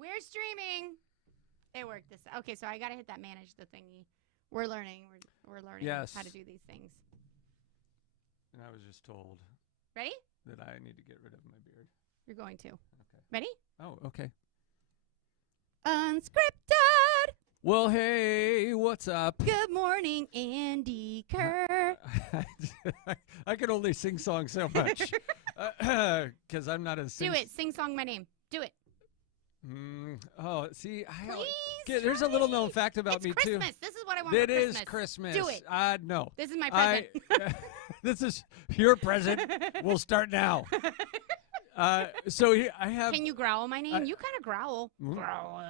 We're streaming. It worked this. Okay, so I gotta hit that manage the thingy. We're learning. We're learning how to do these things. And I was just told. Ready? That I need to get rid of my beard. You're going to. Okay. Ready? Oh, okay. Unscripted. Well, hey, what's up? Good morning, Andy Kerr. I can only sing songs so much because I'm not a singer. Do it. Sing song my name. Do it. Oh, see, Please, there's a little known fact about me Christmas. too. This is what I want. It for is Christmas. Christmas. Do it. No. This is my present. This is your present. We'll start now. So I have. Can you growl my name? You kind of growl. Growl.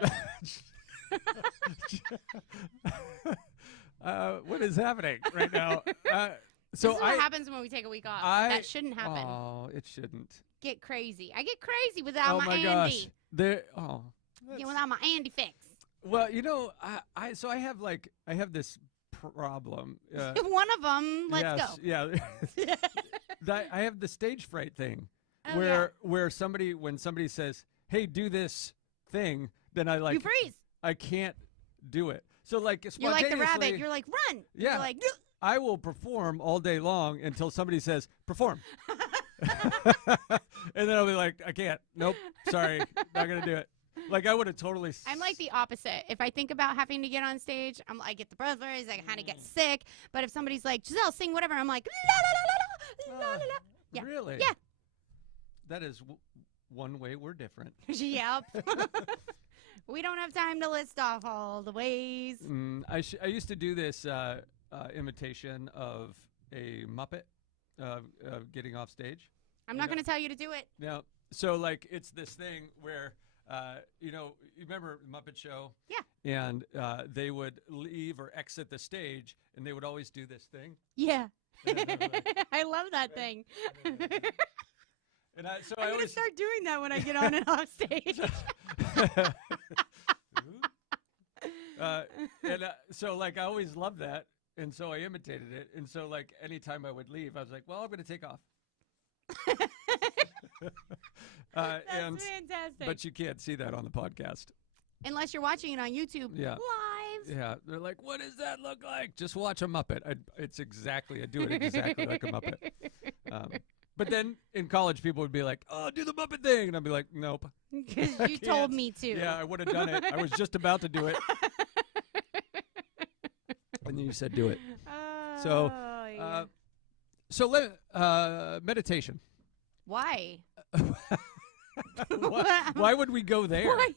What is happening right now? So this is what happens when we take a week off. That shouldn't happen. Oh, it shouldn't. Get crazy. I get crazy without my Andy. Gosh. Yeah, without my Andy fix. Well, you know, I have this problem. One of them. Let's go. Yeah. I have the stage fright thing, Oh, where when somebody says, "Hey, do this thing," then you freeze. I can't do it. So like you're like the rabbit. You're like run. Yeah. You're like. I will perform all day long until somebody says perform. And then I'll be like, I can't. Nope. Sorry. Not going to do it. Like I would have totally. I'm like the opposite. If I think about having to get on stage, I get the breathless. I kind of get sick. But if somebody's like, Gisele, sing whatever, I'm like, la la la la la la. Yeah. Really? Yeah. That is one way we're different. Yep. We don't have time to list off all the ways. I used to do this imitation of a Muppet getting off stage. I'm not going to tell you to do it. No. So like it's this thing where you remember the Muppet Show? Yeah. And they would leave or exit the stage, and they would always do this thing. Yeah. I love that thing. And I'm going to start doing that when I get on and off stage. So like I always loved that, and so I imitated it, and so like anytime I would leave, I was like, well, I'm going to take off. That's fantastic. But you can't see that on the podcast. Unless you're watching it on YouTube live. Yeah, they're like, what does that look like? Just watch a Muppet. I do it exactly like a Muppet. But then in college, people would be like, oh, do the Muppet thing. And I'd be like, nope. Because you told me to. Yeah, I would have done it. I was just about to do it. And then you said do it. Meditation. Why? Why would we go there? Why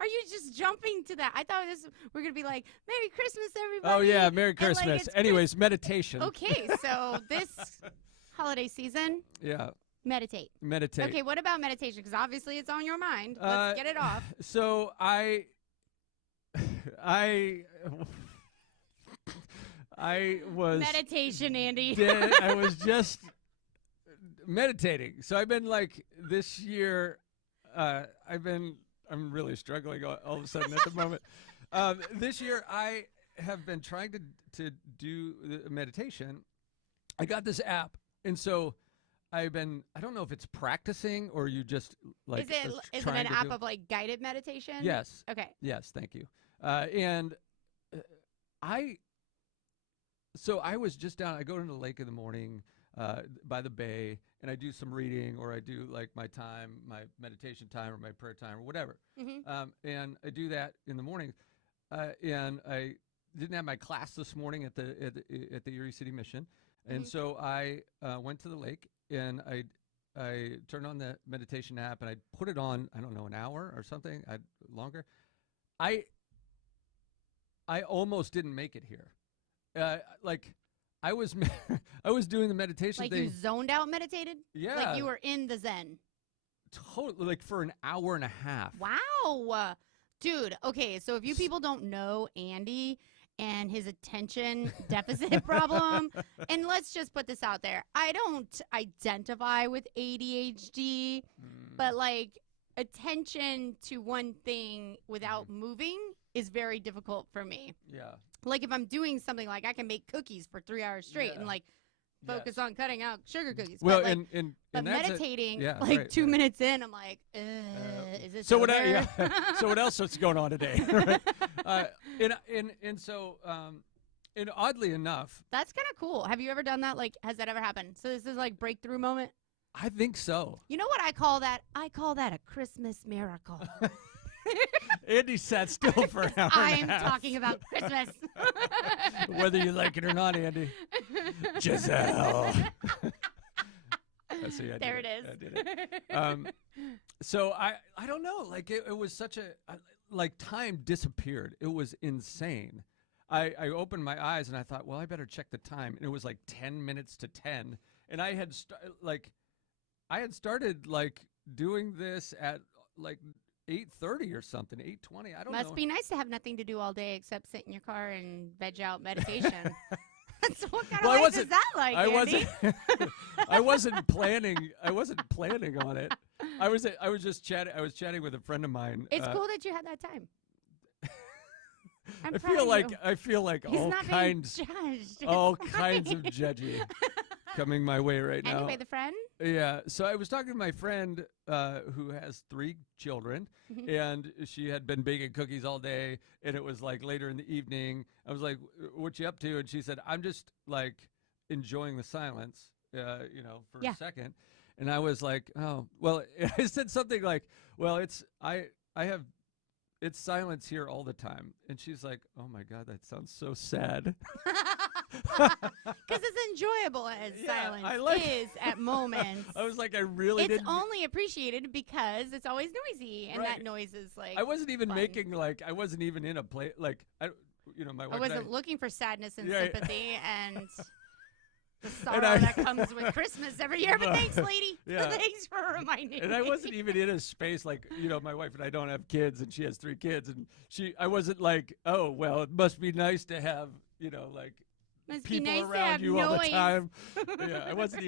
are you just jumping to that? I thought we're going to be like, Merry Christmas, everybody. Oh, yeah, Merry Christmas. Anyways, meditation. Okay, so this holiday season. Yeah. Meditate. Okay, what about meditation? Because obviously it's on your mind. Let's get it off. So I was meditation, Andy. I was just meditating. So I've been like this year. I'm really struggling all of a sudden at the moment. This year I have been trying to do the meditation. I got this app, and so I don't know if it's practicing or you just like. Is it an app of like guided meditation? Yes. Okay. Yes, thank you. So I was just down. I go to the lake in the morning by the bay, and I do some reading, or I do like my meditation time, or my prayer time, or whatever. Mm-hmm. And I do that in the morning. And I didn't have my class this morning at the Erie City Mission, and so I went to the lake, and I turned on the meditation app, and I put it on. I don't know, an hour or something. Longer. I almost didn't make it here. I was doing the meditation thing. Like you zoned out meditated? Yeah. Like you were in the Zen. Totally, like for an hour and a half. Wow. Dude, okay, so if you people don't know Andy and his attention deficit problem, and let's just put this out there. I don't identify with ADHD, but like attention to one thing without moving is very difficult for me. Yeah. Like if I'm doing something like I can make cookies for 3 hours straight and like focus on cutting out sugar cookies. Well, but, like, but meditating, yeah, like right, 2 minutes in, I'm like, is this So over? what? So what else is going on today? Right? And so and oddly enough, That's kind of cool. Have you ever done that? Like, has that ever happened? So this is like breakthrough moment. I think so. You know what I call that? I call that a Christmas miracle. Andy sat still for an hour and a I'm half. talking about Christmas. Whether you like it or not, Andy. Gisele. See, I There did it is. I did it. So I don't know. Like it was such a like time disappeared. It was insane. I opened my eyes and I thought, well, I better check the time. And it was like 10 minutes to 10, and I had started like doing this at like 8:30 or something, 8:20. I don't know. Must be nice to have nothing to do all day except sit in your car and veg out meditation. So what kind of life is that like, Andy? I wasn't planning. I wasn't planning on it. I was just chatting. I was chatting with a friend of mine. It's cool that you had that time. I'm I proud feel of like you. I feel like He's all not kinds being judged. It's all fine. kinds of judgy coming my way right now. Anyway, the friend? Yeah. So I was talking to my friend who has 3 children, and she had been baking cookies all day, and it was like later in the evening. I was like, "What you up to?" And she said, "I'm just like enjoying the silence, for a second." And I was like, "Oh, well." I said something like, "Well, it's silence here all the time." And she's like, "Oh my God, that sounds so sad." Because it's enjoyable as silence is at moments. I was like, I really It's didn't. only appreciated because it's always noisy, and that noise is like. I wasn't even fun. making I wasn't even in a place my wife. I wasn't looking for sadness and Yeah. sympathy and the And sorrow that comes with Christmas every year. But thanks, lady. Yeah. Thanks for reminding And me. I wasn't even in a space like, my wife and I don't have kids, and she has 3 kids, and I wasn't like, oh well, it must be nice to have Must be people nice to around have you all the noise. time. Yeah, I wasn't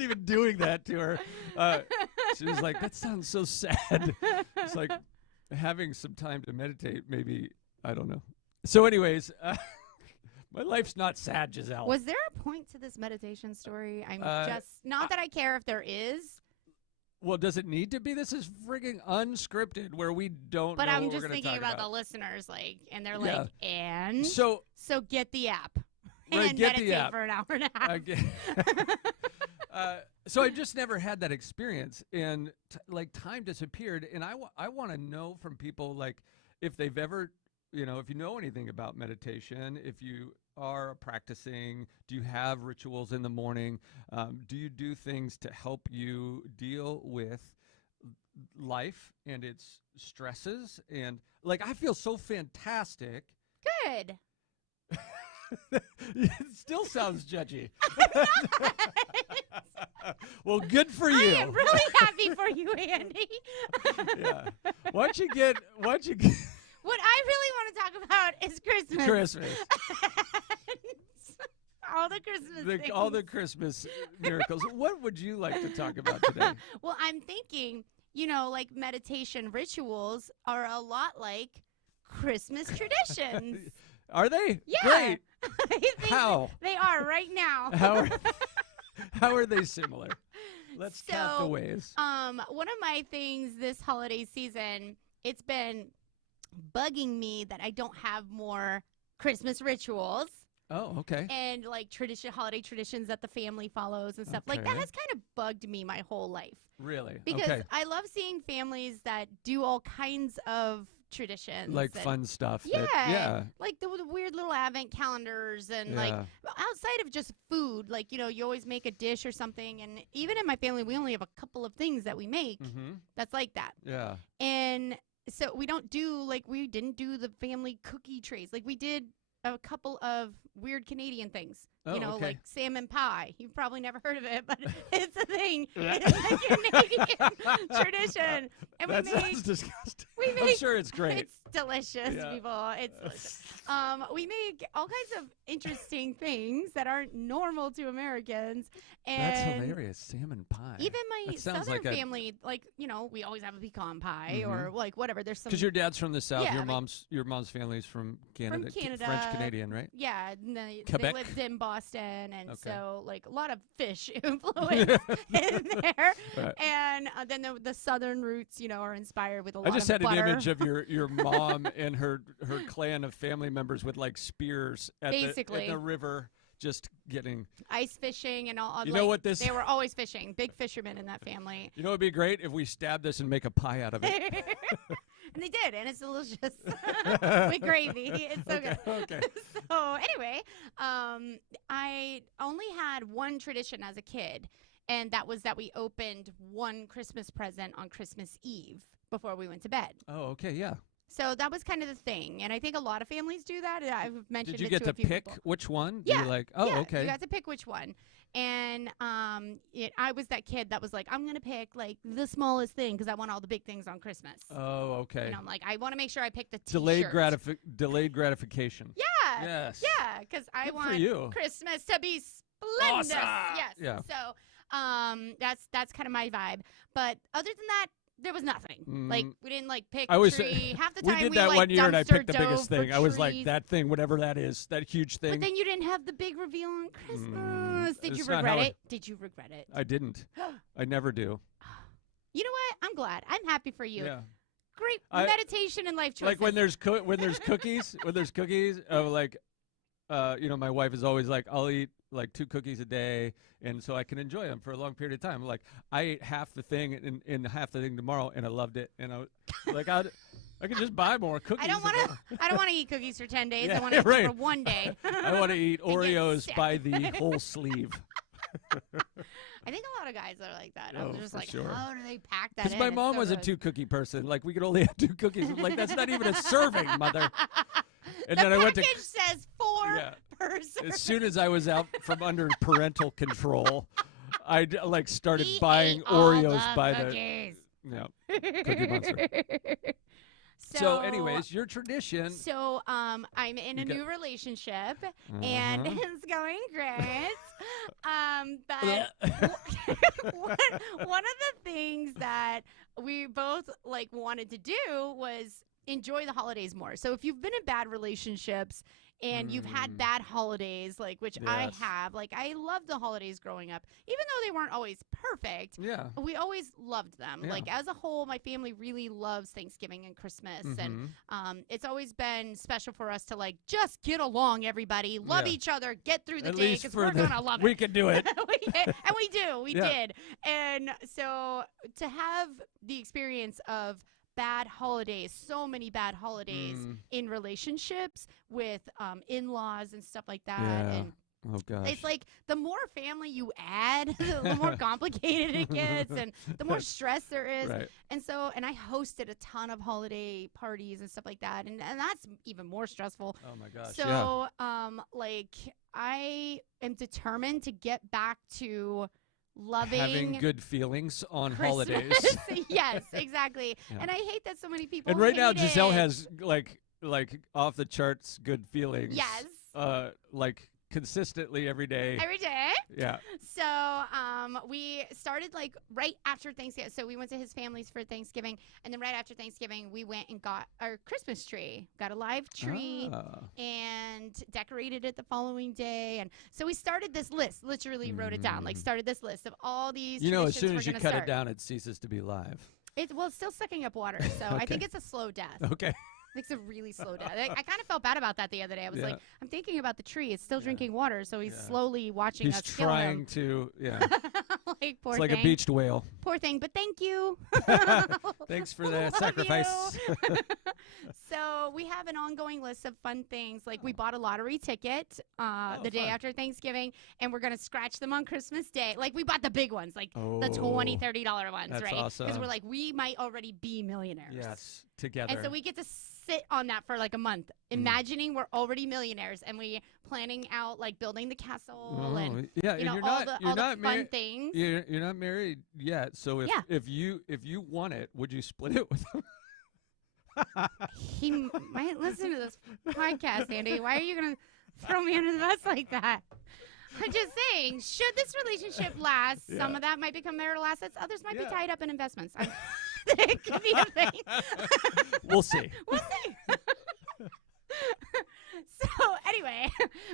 even doing that to her. She was like, that sounds so sad. It's like having some time to meditate, maybe, I don't know. So anyways, my life's not sad, Gisele. Was there a point to this meditation story? I'm just not that I care if there is. Well, does it need to be? This is frigging unscripted, where we don't. But know I'm what just we're gonna thinking talk about the listeners, and they're Yeah. like, and So get the app Right, and get the meditate app. for an hour and a half. I get- so I just never had that experience, and time disappeared. And I want to know from people, like, if they've ever, if you know anything about meditation, if you are practicing, do you have rituals in the morning? Do you do things to help you deal with life and its stresses? And I feel so fantastic. Good. It still sounds judgy. Well, good for you. I am really happy for you, Andy. Yeah. Why don't you get What I really want to talk about is Christmas. Christmas? All the Christmas things. All the Christmas miracles. What would you like to talk about today? Well, I'm thinking, meditation rituals are a lot like Christmas traditions. Are they? Yeah. Great. I think How? They are right now. How are they similar? Let's count the So, ways. One of my things this holiday season, it's been bugging me that I don't have more Christmas rituals Oh, okay. and holiday traditions that the family follows and stuff. Like that Okay. has kind of bugged me my whole life. Really? Because okay. I love seeing families that do all kinds of traditions. Like and- fun stuff. Yeah. Yeah. Like the weird little advent calendars and Yeah. outside of just food, you always make a dish or something. And even in my family, we only have a couple of things that we make Mm-hmm. that's like that. Yeah. And so we don't do, we didn't do the family cookie trays. We did a couple of weird Canadian things. Oh, okay. Like salmon pie. You've probably never heard of it, but it's a thing. It's a Canadian tradition. And That we sounds make disgusting. we I'm make sure it's great. it's delicious, Yeah. people. It's delicious. We make all kinds of interesting things that aren't normal to Americans. And That's hilarious. Salmon pie. even my That sounds southern like family, like, we always have a pecan pie or like whatever. There's some. Because your dad's from the South. Yeah, your mom's family's from Canada. Canada. French Canadian, right? Yeah, and they Quebec? lived in Boston, and Okay. so like a lot of fish influence in there. Right. And then the southern roots, are inspired with a lot I just of had butter. an image of your mom and her clan of family members with like spears at Basically. the river, just getting. Ice fishing and all. You know what this? They were always fishing. Big fishermen in that family. You know, it'd be great if we stabbed this and make a pie out of it. And they did, and it's delicious with gravy. It's so good. Okay. So anyway, I only had one tradition as a kid, and that was that we opened one Christmas present on Christmas Eve before we went to bed. Oh, okay, yeah. So that was kind of the thing, and I think a lot of families do that. I've mentioned Did you it get to a to few pick people. which one? Yeah. You're like, oh, Yeah, okay. you got to pick which one. And I was that kid that was like, I'm going to pick like the smallest thing because I want all the big things on Christmas. Oh, okay. I'm like, I want to make sure I pick the Delayed t-shirt. delayed gratification. Yeah. Yes. Yeah, because I Good for want you. Christmas to be splendid. Awesome. Yes. Yeah. So that's kind of my vibe. But other than that, there was nothing. Like we didn't like pick I a always tree. Half the we time did we that like one year, and I dumpster picked the biggest dove for thing. I was like, trees. that thing, whatever that is, that huge thing. But then you didn't have the big reveal on Christmas. Did you it's not regret how it? Did you regret it? I didn't. I never do. You know what? I'm glad. I'm happy for you. Yeah. Great meditation and life choices. Like when there's cookies, like, my wife is always like, I'll eat like 2 cookies a day, and so I can enjoy them for a long period of time. Like I ate half the thing and half the thing tomorrow, and I loved it. And I could just buy more cookies. I don't want to eat cookies for 10 days. Yeah, I want to eat right. them for one day. I want to eat And get Oreos sick. by the whole sleeve. I think a lot of guys are like that. Oh, I'm just for like, sure. how do they pack that Because in? my It's mom so was a gross. 2-cookie person. Like we could only have 2 cookies. I'm like, that's not even a serving, mother. And the then I went to package says 4 per serving. as soon as I was out from under parental control, I started He buying ate all Oreos by cookies. Cookie Monster. So, anyways, your tradition. So, I'm in a new relationship, and it's going great. But one of the things that we both wanted to do was enjoy the holidays more. So, if you've been in bad relationships and you've had bad holidays, which I Yes. have, I loved the holidays growing up, even though they weren't always perfect. Yeah. We always loved them. Yeah. As a whole, my family really loves Thanksgiving and Christmas, and it's always been special for us to just get along. Everybody love Yeah. each other, get through the At day least because for we're the gonna love we it. can do it. And we do. We Yeah. did. And so to have the experience of bad holidays, so many bad holidays in relationships with in-laws and stuff like that, Yeah. and Oh gosh. it's like the more family you add, the more complicated it gets, and the more stress there is. Right. And so, and I hosted a ton of holiday parties and stuff like that, and that's even more stressful. Oh my gosh. So, I am determined to get back to loving having good feelings on Christmas. holidays. Yes, exactly. Yeah. And I hate that so many people. And right now, hate Gisele it. has like off the charts good feelings. Yes. Consistently every day. Every day. Yeah. So we started right after Thanksgiving. So we went to his family's for Thanksgiving, and then right after Thanksgiving, we went and got our Christmas tree, got a live tree, and decorated it the following day. And so we started this list. Literally wrote it down. Started this list of all these. You know, as traditions soon we're as you gonna cut start. it down, it ceases to be live. It's still sucking up water. So I think it's a slow death. Okay. It's a really slow death. I kind of felt bad about that the other day. I was Yeah. like, I'm thinking about the tree. It's still drinking water, so he's Yeah. slowly watching He's us kill trying him. to, yeah. Poor It's like thing. a beached whale. Poor thing, but thank you. Thanks for the Love sacrifice. you. So we have an ongoing list of fun things. We bought a lottery ticket the day fun. after Thanksgiving, and we're going to scratch them on Christmas Day. We bought the big ones, the Oh, $20, $30 ones, that's right? Because awesome. we're we might already be millionaires. Yes, together. And so we get to sit on that for a month, imagining we're already millionaires, and we planning out building the castle and yeah, and all the fun married. things. You're not married yet, so if you want it, would you split it with him? He might listen to this podcast, Andy. Why are you going to throw me under the bus like that? I'm just saying, should this relationship last, some of that might become marital assets. Others might be tied up in investments. It could be a thing. We'll see. We'll see. So anyway,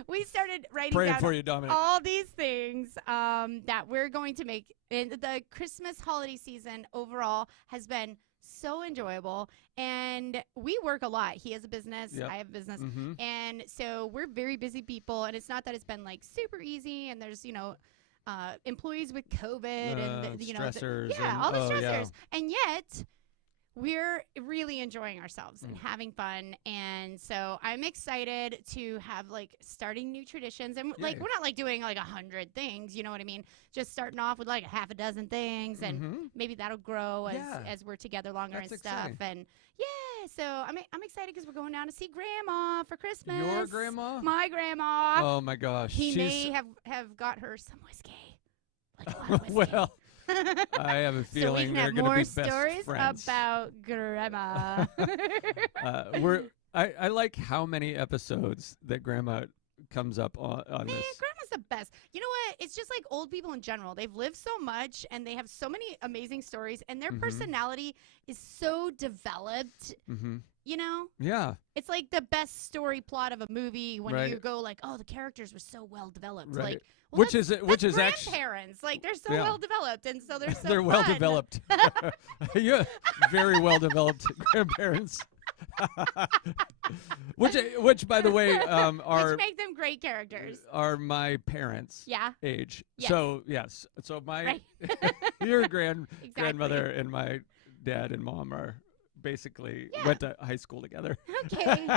we started writing Praying down for you, Dominic. all these things that we're going to make. And the Christmas holiday season overall has been so enjoyable. And we work a lot. He has a business. I have a business. And so we're very busy people. And it's not that it's been like super easy. And there's, employees with COVID and, stressors. all the stressors. And yet we're really enjoying ourselves and having fun. And so I'm excited to have starting new traditions. And we're not doing 100 things, you know what I mean? Just starting off with half a dozen things, and maybe that'll grow as we're together longer. That's and stuff. Exciting. And so I'm excited because we're going down to see Grandma for Christmas. Your grandma? My grandma. Oh my gosh. He may have got her some whiskey. Like a lot of whiskey. Well, I have a feeling they're going to be best friends. So we can have more stories about Grandma. I like how many episodes that Grandma comes up on this. Man, Grandma's the best. You know what? It's just like old people in general. They've lived so much, and they have so many amazing stories, and their personality is so developed. You know? Yeah. It's like the best story plot of a movie when you go oh, the characters were so well developed. Right. Which is actually grandparents. They're so well developed, and so they're so they're well developed. Yeah, very well developed grandparents. which by the way which make them great characters. Are my parents' age. Yes. So yes. So my your grandmother and my dad and mom are basically went to high school together. Okay.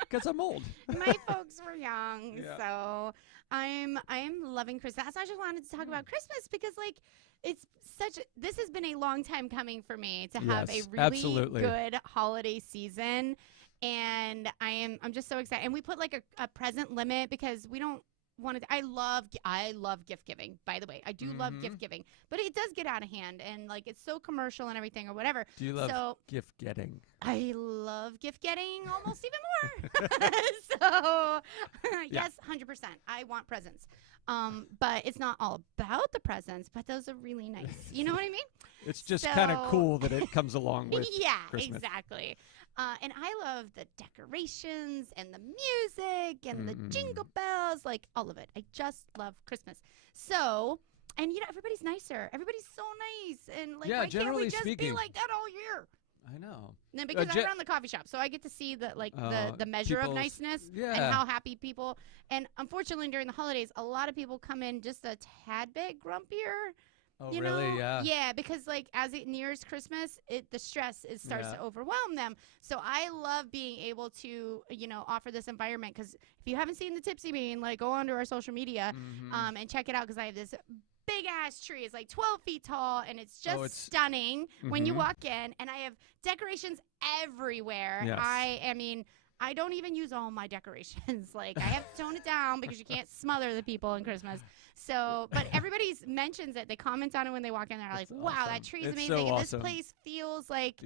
Because I'm old. My folks were young, so I'm loving Christmas. I just wanted to talk about Christmas because this has been a long time coming for me to have a really good holiday season, and I'm just so excited. And we put a present limit because we don't want to. I love gift giving. By the way, I do love gift giving, but it does get out of hand, and it's so commercial and everything or whatever. Do you love gift getting? I love gift getting almost even more. So yes, 100%. I want presents. But it's not all about the presents, but those are really nice. You know what I mean? It's just kind of cool that it comes along with Christmas. Exactly. And I love the decorations and the music and the jingle bells, all of it. I just love Christmas. So, and everybody's nicer. Everybody's so nice. And why can't we just be like that all year? I know. And then because I run the coffee shop, so I get to see the measure of niceness and how happy people. And unfortunately, during the holidays, a lot of people come in just a tad bit grumpier. Oh, you really? know? Yeah. Yeah, because as it nears Christmas, the stress starts to overwhelm them. So I love being able to, offer this environment. Because if you haven't seen the Tipsy Bean, go onto our social media and check it out. Because I have this big ass tree. It's 12 feet tall, and it's just stunning when you walk in. And I have decorations everywhere. Yes. I don't even use all my decorations. I have to tone it down because you can't smother the people in Christmas. So, but everybody mentions it. They comment on it when they walk in there. Like, wow, awesome. That tree's It's amazing. so And awesome. this place feels like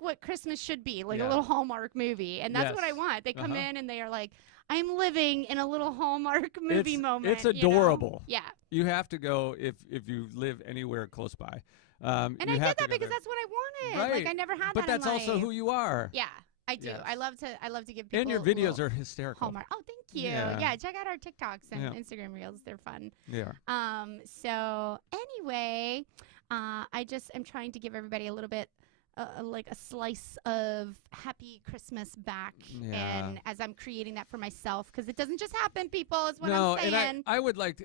what Christmas should be, a little Hallmark movie. And that's what I want. They come in and they are like, I'm living in a little Hallmark movie moment. It's adorable. Yeah. You have to go if you live anywhere close by. And I did that because that's what I wanted. Right. I never had but that in that's also who you are. Yeah. I do. Yes. I love to give people. And your videos are hysterical. Hallmark. Oh, thank you. Yeah, check out our TikToks and Instagram reels. They're fun. Yeah. So anyway, I just am trying to give everybody a little bit, a slice of happy Christmas back, and as I'm creating that for myself, because it doesn't just happen, people. Is what I'm saying. And I would like to,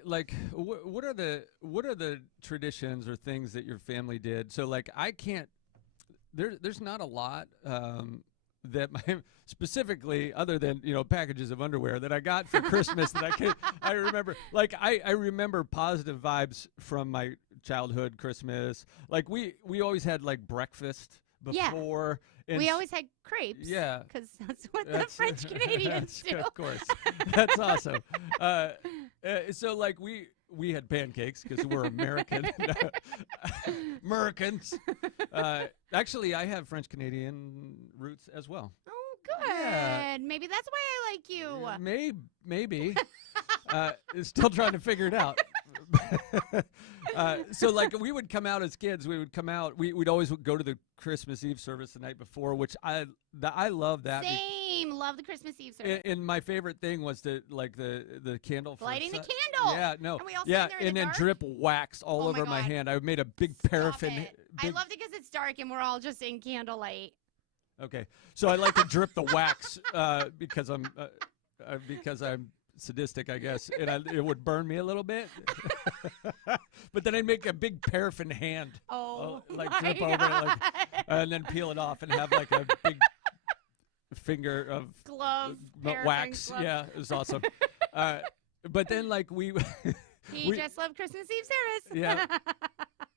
what are the traditions or things that your family did? So I can't. There's not a lot. That specifically, other than packages of underwear that I got for Christmas that I remember. I remember positive vibes from my childhood Christmas. We always had breakfast before. And we always had crepes. Yeah, because that's what the French Canadians do. Of course, that's awesome. So we had pancakes because we're American. Americans. Actually, I have French Canadian roots as well. Oh, good. Yeah. Maybe that's why I like you. Maybe. Still trying to figure it out. So like we would come out as kids. We would come out. We'd always go to the Christmas Eve service the night before, which I love that. Same. Love the Christmas Eve service. And my favorite thing was the candle. Lighting the candle. Yeah, no. And we all sat there in and the then dark? drip wax all over my hand. I made a big paraffin. Stop it. I loved it because it's dark and we're all just in candlelight. Okay, so I like to drip the wax because I'm sadistic, I guess, and it would burn me a little bit. But then I'd make a big paraffin hand, like drip over it, and then peel it off and have like a big finger of glove wax. Glove. Yeah, it was awesome. But then like we just love Christmas Eve service. Yeah,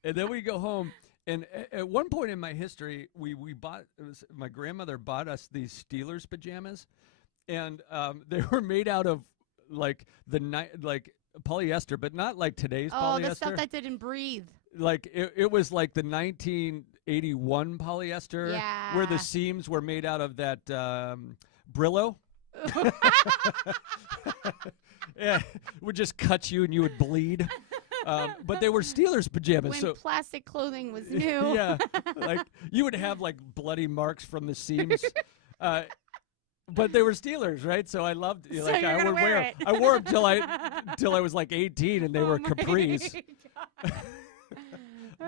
and then we go home. And at one point in my history, we bought. My grandmother bought us these Steelers pajamas, and they were made out of like polyester, but not like today's polyester. Oh, the stuff that didn't breathe. Like it was like the 1981 polyester, where the seams were made out of that Brillo. Yeah, it would just cut you and you would bleed. But they were Steelers pajamas. When plastic clothing was new. Yeah, like you would have like bloody marks from the seams. But they were Steelers, right? So I loved. So like I would wear. I wore them till I was like 18, and they were capris.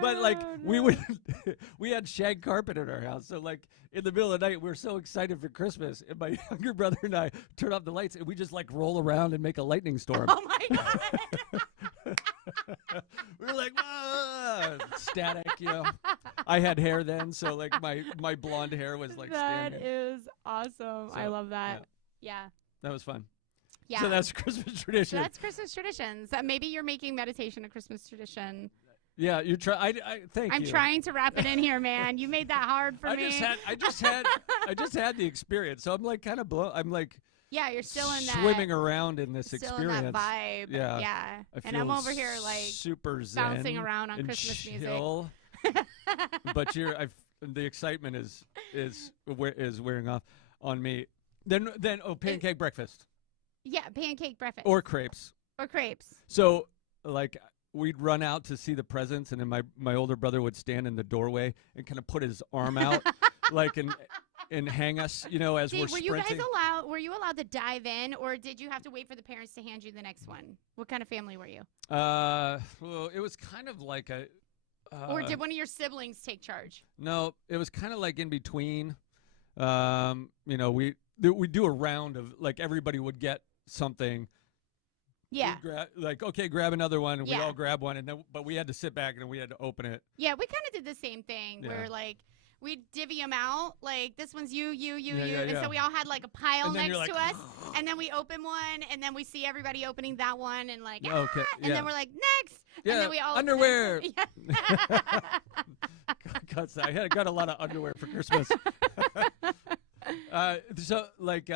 But like we had shag carpet in our house. So like in the middle of the night, we were so excited for Christmas, and my younger brother and I turn off the lights, and we just like roll around and make a lightning storm. Oh my god. We were like, whoa, static, you know. I had hair then, so like my blonde hair was like That standing. is awesome. I love that. Yeah. That was fun. Yeah. So that's Christmas tradition. That's Christmas traditions. Maybe you're making meditation a Christmas tradition. Yeah, you're trying. Thank you. I'm trying to wrap it in here, man. You made that hard for me. I just had the experience, so I'm like kind of I'm like. Yeah, you're still in that swimming around in this still experience. in that vibe. Yeah. And I'm over here like super zen bouncing around on and Christmas chill. music. But the excitement is wearing off on me. Then pancake breakfast. Yeah, pancake breakfast. Or crepes. So like we'd run out to see the presents, and then my older brother would stand in the doorway and kind of put his arm out like and hang us, you know, as we're sprinting. Were you allowed to dive in, or did you have to wait for the parents to hand you the next one? What kind of family were you? Well, it was kind of like a. Or did one of your siblings take charge? No, it was kind of like in between. You know, we do a round of like everybody would get something. Yeah. Grab another one, and we all grab one, and then but we had to sit back and we had to open it. Yeah, we kind of did the same thing where like. We'd divvy them out, like this one's you. And so we all had like a pile next to us. And then we open one, and then we see everybody opening that one, and like, and then we're like, next. Yeah, and then we all underwear. I got a lot of underwear for Christmas. So like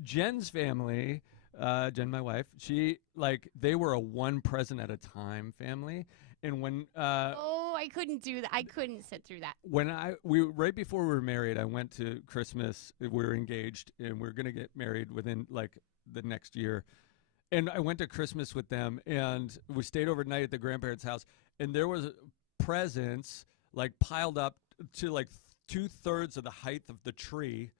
Jen's family, Jen, my wife, they were a one present at a time family. And when I couldn't do that. I couldn't sit through that. When right before we were married, I went to Christmas. We were engaged, and we are gonna get married within like the next year. And I went to Christmas with them, and we stayed overnight at the grandparents' house. And there was presents like piled up to like 2/3 of the height of the tree,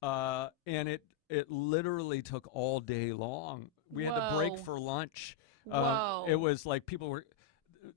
and it literally took all day long. We had to break for lunch. It was like people were.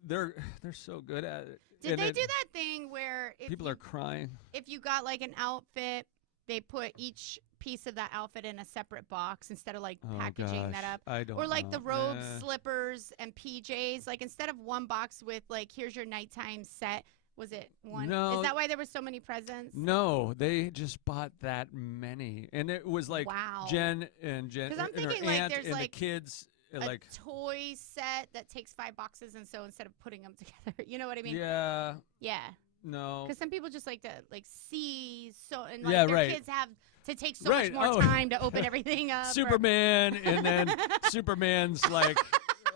They're so good at it. Did they do that thing where people are crying? If you got like an outfit, they put each piece of that outfit in a separate box instead of like packaging that up. I don't or like know. the robes, slippers, and PJs. Like instead of one box with like here's your nighttime set. Was it one? No. Is that why there were so many presents? No, they just bought that many, and it was like Jen and Because I'm thinking her aunt like there's and like the kids. A toy set that takes 5 boxes, and so instead of putting them together, you know what I mean? Yeah. Yeah. No. Because some people just like to like see and like their kids have to take so much more time to open everything up. Superman, and then Superman's like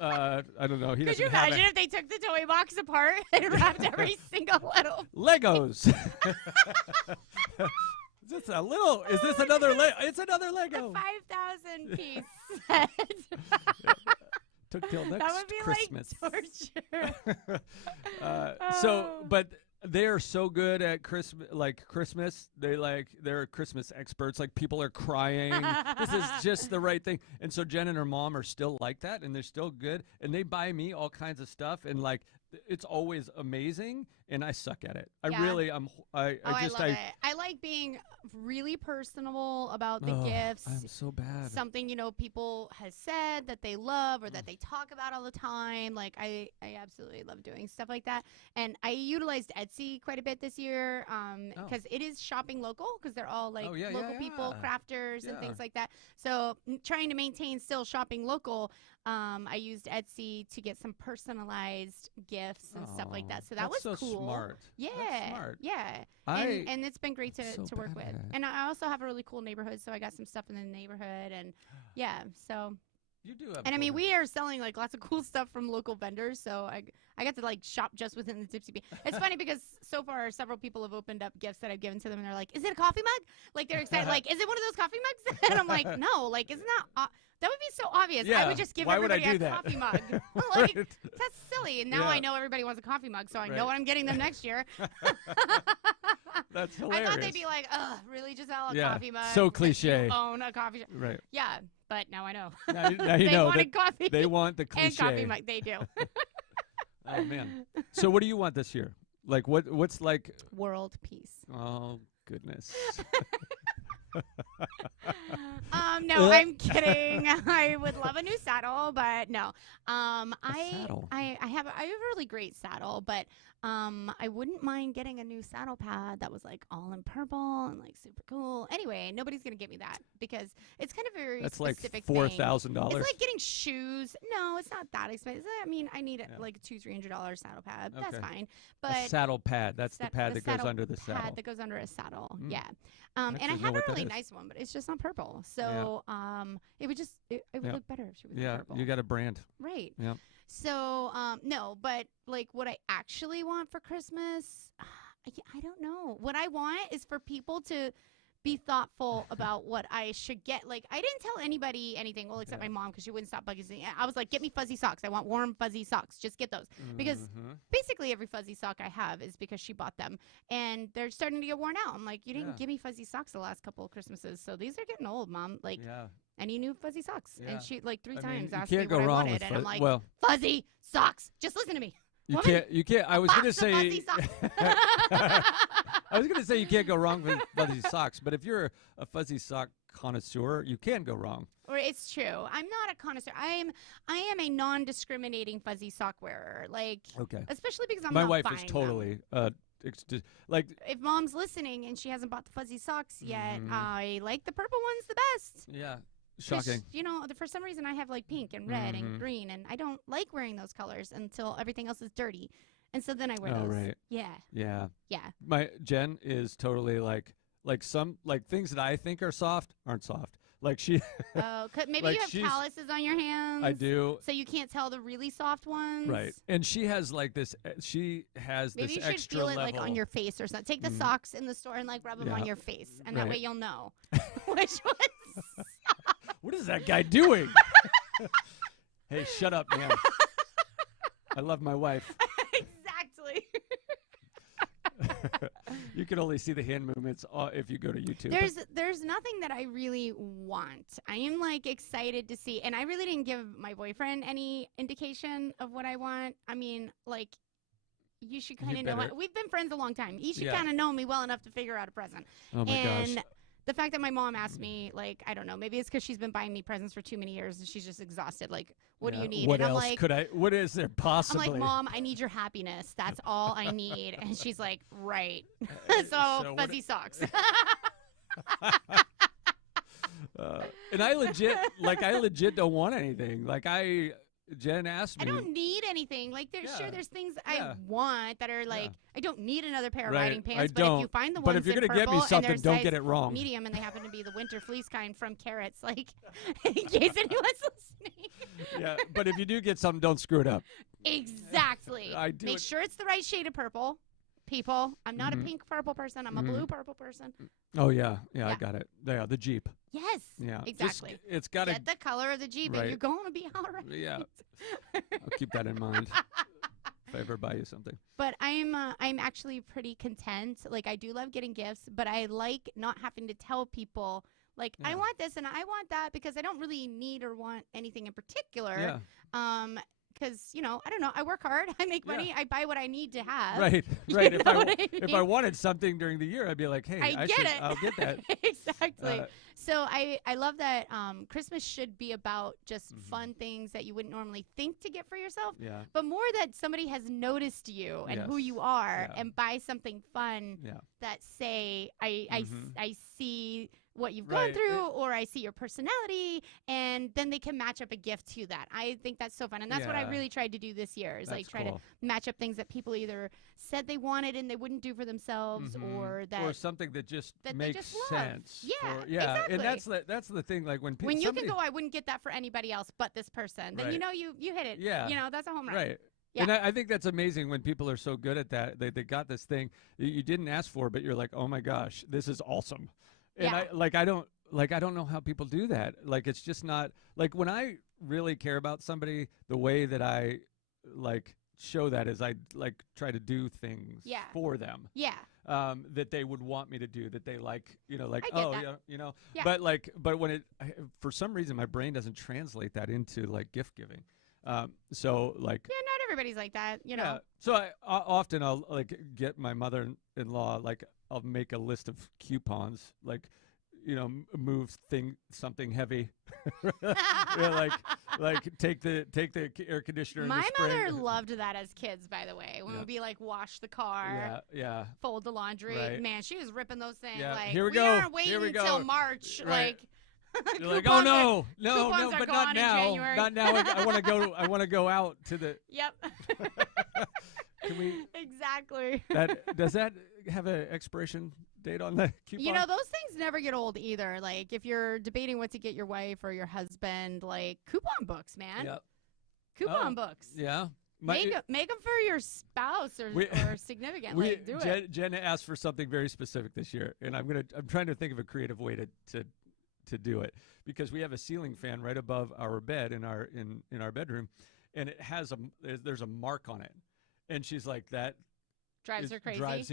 I don't know. He Could you doesn't have imagine if they took the toy box apart and wrapped every single little Legos. Is this a little? Is this another Lego? It's another Lego. 5,000 piece set? Took till next That would be Christmas. like torture. But they are so good at Christmas. They're Christmas experts. Like, people are crying. This is just the right thing. And so Jen and her mom are still like that, and they're still good. And they buy me all kinds of stuff, and like, it's always amazing. And I suck at it. I love it. I like being really personable about the gifts. I'm so bad. Something, people has said that they love or that they talk about all the time. Like, I absolutely love doing stuff like that. And I utilized Etsy quite a bit this year because it is shopping local, because they're all like local people, crafters and things like that. So trying to maintain still shopping local, I used Etsy to get some personalized gifts and stuff like that. So that was so cool. Smart. Yeah. That's smart. Yeah. And it's been great to work with. And I also have a really cool neighborhood, so I got some stuff in the neighborhood, and so. You do have. And I mean, we are selling like lots of cool stuff from local vendors, so I got to like shop just within the Tipsy Bee. It's funny because so far several people have opened up gifts that I've given to them, and they're like, "Is it a coffee mug?" Like, they're excited, like, "Is it one of those coffee mugs?" And I'm like, "No, like, isn't that that would be so obvious? Yeah. I would just give Why would I everybody do a that? coffee mug." Like, that's silly. And now I know everybody wants a coffee mug, so I know what I'm getting them next year. That's hilarious. I thought they'd be like, "Ugh, really, Gisele, a coffee mug? So Like, cliche. you own a coffee shop." Right. Yeah, but now I know. Now you they know wanted coffee. They want the cliche. And coffee mug. They do. Oh man. So what do you want this year? Like, what's like? World peace. Oh goodness. No, I'm kidding. I would love a new saddle, but no. Saddle? I have a really great saddle, but I wouldn't mind getting a new saddle pad that was like all in purple and like super cool. Anyway, nobody's gonna get me that because it's kind of a very specific like $4,000. It's like getting shoes. No, it's not that expensive. I mean, I need like a $200-300 saddle pad. Okay. That's fine. But a saddle pad. That's the pad that goes under the saddle. Pad that goes under a saddle. Mm. Yeah. And I have a really is. nice one, but it's just not purple. So it would just it would look better if she was purple. You got a brand. Right. Yeah. So no, but like what I actually want for Christmas, I don't know. What I want is for people to be thoughtful about what I should get. Like, I didn't tell anybody anything, well, except my mom, because she wouldn't stop bugging me. I was like, get me fuzzy socks. I want warm, fuzzy socks. Just get those. Because basically every fuzzy sock I have is because she bought them. And they're starting to get worn out. I'm like, you didn't give me fuzzy socks the last couple of Christmases, so these are getting old, Mom. Like, any new fuzzy socks? And she, like, three times asked me what I wanted. And I'm like, fuzzy socks. Just listen to me. You Woman, can't. I was going to say. fuzzy socks. I was going to say you can't go wrong with fuzzy socks, but if you're a fuzzy sock connoisseur, you can go wrong. Or it's true. I'm not a connoisseur. I am a non-discriminating fuzzy sock wearer. Like, especially because I'm my not wife buying is totally like. If Mom's listening and she hasn't bought the fuzzy socks yet, I like the purple ones the best. Yeah. Shocking. You know, for some reason I have like pink and red and green, and I don't like wearing those colors until everything else is dirty. And so then I wear those. Right. Yeah. Yeah. Yeah. My Jen is totally like some things that I think are soft aren't soft. Like she. Oh, maybe like you have calluses on your hands. I do. So you can't tell the really soft ones. Right. And she has like this. She has maybe this you should extra feel it level. like on your face or something. Take the socks in the store and like rub them on your face, and that way you'll know which ones. What is that guy doing? Hey, shut up, man. I love my wife. Exactly. You can only see the hand movements if you go to YouTube. There's nothing that I really want. I am like excited to see, and I really didn't give my boyfriend any indication of what I want. I mean, like, you should kind of know. We've been friends a long time. You should kind of know me well enough to figure out a present. Oh my gosh. The fact that my mom asked me, like, I don't know, maybe it's because she's been buying me presents for too many years and she's just exhausted. Like, what do you need? What and I'm else like, what is there possibly? I'm like, Mom, I need your happiness. That's all I need. And she's like, right. so fuzzy socks. And I legit don't want anything. Like Jen asked me. I don't need anything. Like, Yeah. there's things Yeah. I want that are like, I don't need another pair of Right. riding I pants. But don't. if you find the But ones if you're in gonna get me purple and something, they're don't size get it wrong. medium and they happen to be the winter fleece kind from Carrots, like, in case anyone's listening. Yeah, but if you do get something, don't screw it up. Exactly. I do Make it- sure it's the right shade of purple. People, I'm not a Mhm. pink purple person. I'm a Mhm. blue purple person. Oh yeah, I Yeah. got it. Yeah, the Jeep. Yes. Yeah, Exactly. It's got to. Get the color of the Jeep, and Right. you're going to be all right. Yeah, I'll keep that in mind if I ever buy you something. But I'm actually pretty content. Like, I do love getting gifts, but I like not having to tell people, like, I Yeah. want this and I want that, because I don't really need or want anything in particular. Yeah. Because, you know, I don't know. I work hard. I make money. I buy what I need to have. Right. You Right. know what I If mean? I wanted something during the year, I'd be like, hey, I get it. I'll get that. Exactly. Uh, So I love that Christmas should be about just Mhm. fun things that you wouldn't normally think to get for yourself, Yeah. but more that somebody has noticed you and who Yes. you are, Yeah. and buy something fun Yeah. that say, Mhm. I see what you've Right. gone through, or I see your personality, and then they can match up a gift to that. I think that's so fun, and that's what I Yeah. really tried to do this year, is like That's try cool. to match up things that people either said they wanted and they wouldn't do for themselves, Mhm. or that or something that just that they makes just love. sense. Yeah, And that's the thing. Like when people when you can go, I wouldn't get that for anybody else but this person. Then Right. you know you hit it. Yeah. You know, that's a home run. Right. Yeah. And I think that's amazing when people are so good at that. They got this thing you didn't ask for, but you're like, oh my gosh, this is awesome. And Yeah. I don't know how people do that. Like, it's just not like when I really care about somebody, the way that I like show that is I like try to do things Yeah. for them. Yeah. That they would want me to do, that they like, like, I get that. yeah, Yeah. but when for some reason my brain doesn't translate that into like gift giving. So like, Yeah, not everybody's like that, you know. yeah. So often I'll like get my mother-in-law, like I'll make a list of coupons, like, move something heavy. Yeah, like take the air conditioner in the My spring. mother loved that as kids, by the way. When Yeah. we'd be like, wash the car, Yeah. fold the laundry. Right. Man, she was ripping those things. Yeah. Like, Here we we go. aren't Here waiting we until go. March. Right. Like, You're like, oh coupons no, coupons are but gone not in now. January. Not now. I want to go. I want to go out to the. Yep. Can we? Exactly. Does that have an expiration date on the coupon? You know, those things never get old either. Like, if you're debating what to get your wife or your husband, like, coupon books, man. Yep. Coupon books. Yeah. Make them for your spouse or significant. Like, do it. Jen asked for something very specific this year, and I'm trying to think of a creative way to do it, because we have a ceiling fan right above our bed in our bedroom, and it has there's a mark on it, and she's like, that Drives her crazy. Drives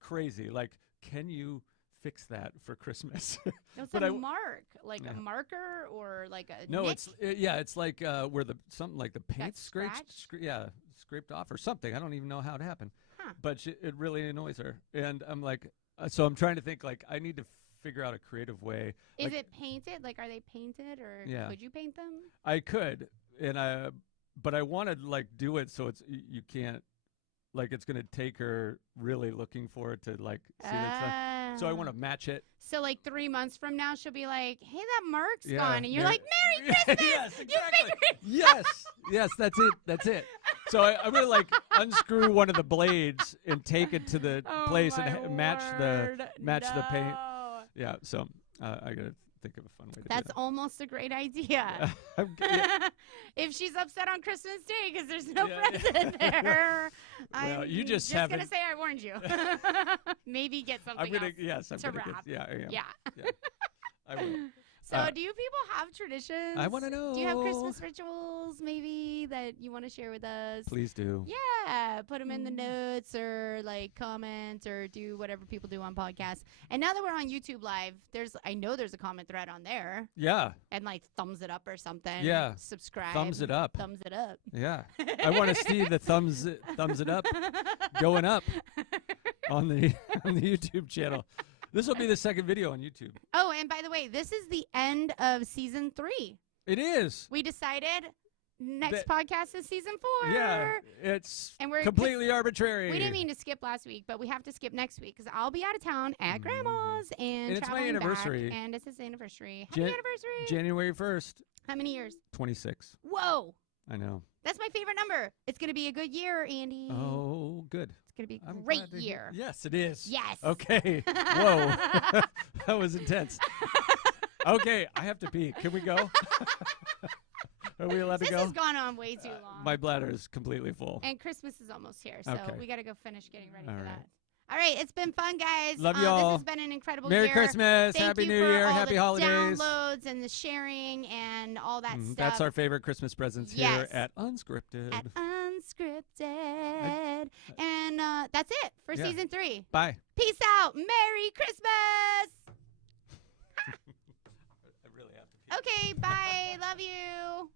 crazy. Like, can you fix that for Christmas? It's but a I- mark, like Yeah. a marker or like a No, nick? it's like where something like the paint scratched? scraped off or something. I don't even know how it happened. Huh. But it really annoys her, and I'm like, so I'm trying to think, like, I need to figure out a creative way. Is like, it painted? Like, are they painted, or Yeah. could you paint them? I could, but I want to like do it so you can't, like, it's gonna take her really looking for it to like see that stuff. So I want to match it. So like 3 months from now, she'll be like, "Hey, that mark's Yeah, gone," and you're there- like, "Merry Christmas! Yes, You exactly. figured it Yes, that's it. So I'm gonna like unscrew one of the blades and take it to the Oh place my and match the paint. no. Yeah, so I gotta think of a fun way to That's do almost a great idea. that. Yeah. If she's upset on Christmas Day because there's no Yeah. present there, Well, I'm you just gonna haven't- say I warned you. Maybe get something I'm gonna else. yes, I'm to gonna wrap. get I am. Yeah. I will. So, do you people have traditions? I wanna know. Do you have Christmas rituals maybe that you want to share with us? Please do. Yeah, put them in the notes or like comment or do whatever people do on podcasts. And now that we're on YouTube Live, I know there's a comment thread on there, Yeah. and like thumbs it up or something. Yeah. Subscribe. Thumbs it up. Thumbs it up. Yeah. I want to see the thumbs it up going up on the YouTube channel. This will be the second video on YouTube. Oh, and by the way, this is the end of season 3. It is. We decided next podcast is season 4. Yeah. It's And we're completely arbitrary. We didn't mean to skip last week, but we have to skip next week because I'll be out of town at Grandma's and it's my traveling anniversary. back, and it's his anniversary. Happy Jan- anniversary! January 1st. How many years? 26. Whoa. I know. That's my favorite number. It's going to be a good year, Andy. Oh, good. It's going to be a I'm great glad to hear- year. Yes, it is. Yes. Okay. Whoa. That was intense. Okay, I have to pee. Can we go? Are we allowed This to go? has gone on way too long. My bladder is completely full. And Christmas is almost here, so Okay. we got to go finish getting ready All for right. that. All right, it's been fun, guys. Love you This all. has been an incredible Merry year. Christmas. Thank Happy you New for Year. all Happy the holidays. downloads and the sharing and all that stuff. That's our favorite Christmas presents Yes. here at Unscripted. At Unscripted. And that's it for Yeah. season 3. Bye. Peace out. Merry Christmas. I really have to pee. Okay, bye. Love you.